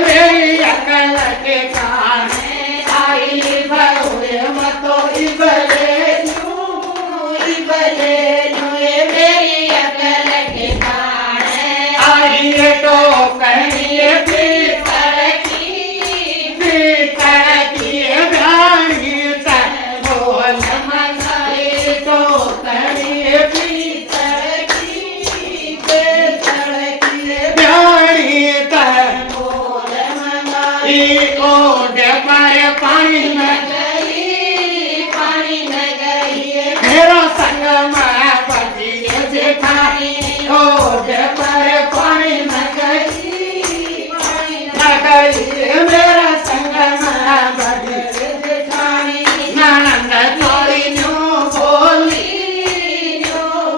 मेरी अकल के काने आई भरोए मतो मेरी अकल के काने आई तो कहिए पीतल की भ्याणी तन बोल मंगाई तो कहिए पीतल की भ्याणी तन बोल मंगाई ओ डे पानी में पानी न गई मेरा संग में बजिए जेठानी ओ डे पानी में गई मेरा संग में बजिए जेठानी ननंद चोरी न्यू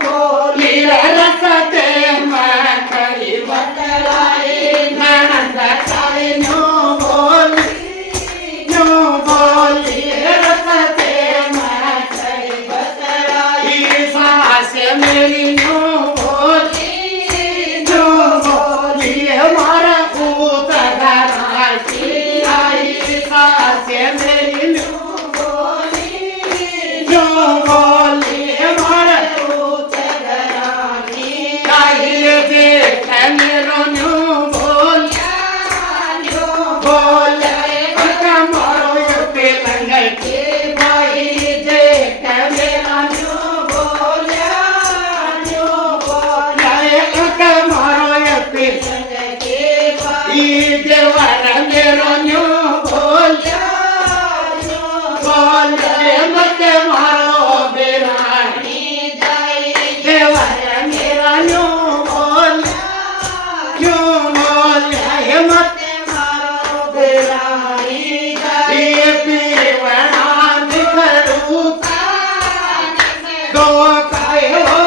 बोली रसते में खड़ी बतलाई ननंद चोरी न्यू बोली रसते में खड़ी बतलाई सास मेरी न्यू बोली हमारा पूत घराची आई सास मेरी न्यू बोली हमारा पूत घरानी चाहिए देख मेरो न्यू बोले उनका मारो ये पे लंगई के भाई देख मेरा न्यू बोले उनका मारो ये पे ई देवर मेरो न्यू बोले मत मारो बेरानी देवर मेरा न्यू बोले मत ये पीवना निकलू दो काय हो